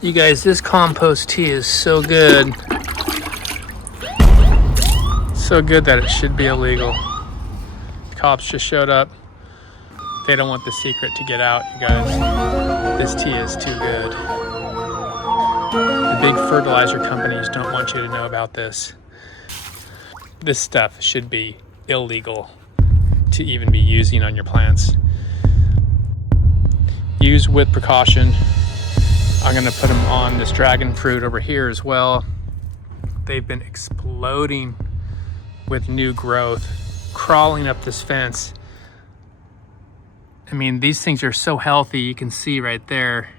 You guys, this compost tea is so good. So good that it should be illegal. Cops just showed up. They don't want the secret to get out, you guys. This tea is too good. The big fertilizer companies don't want you to know about this. This stuff should be illegal to even be using on your plants. Use with precaution. I'm gonna put them on this dragon fruit over here as well. They've been exploding with new growth, crawling up this fence. I mean, these things are so healthy. You can see right there,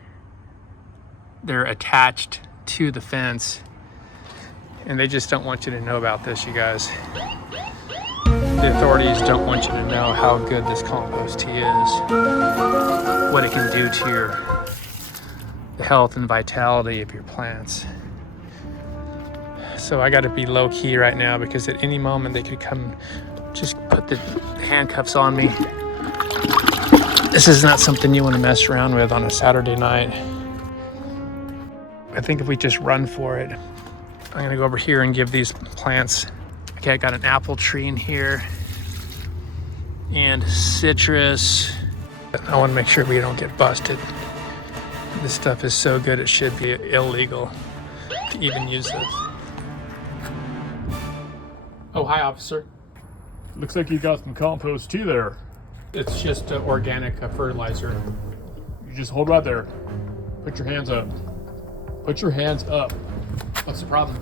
they're attached to the fence, and they just don't want you to know about this, you guys. The authorities don't want you to know how good this compost tea is, what it can do to the health and vitality of your plants. So I got to be low key right now because at any moment they could come just put the handcuffs on me. This is not something you want to mess around with on a Saturday night. I think if we just run for it. I'm gonna go over here and give these plants. Okay, I got an apple tree in here and citrus. I want to make sure we don't get busted. This stuff is so good it should be illegal to even use this. Oh, hi, officer. Looks like you got some compost tea there. It's just organic fertilizer. You just hold right there. Put your hands up. Put your hands up. What's the problem?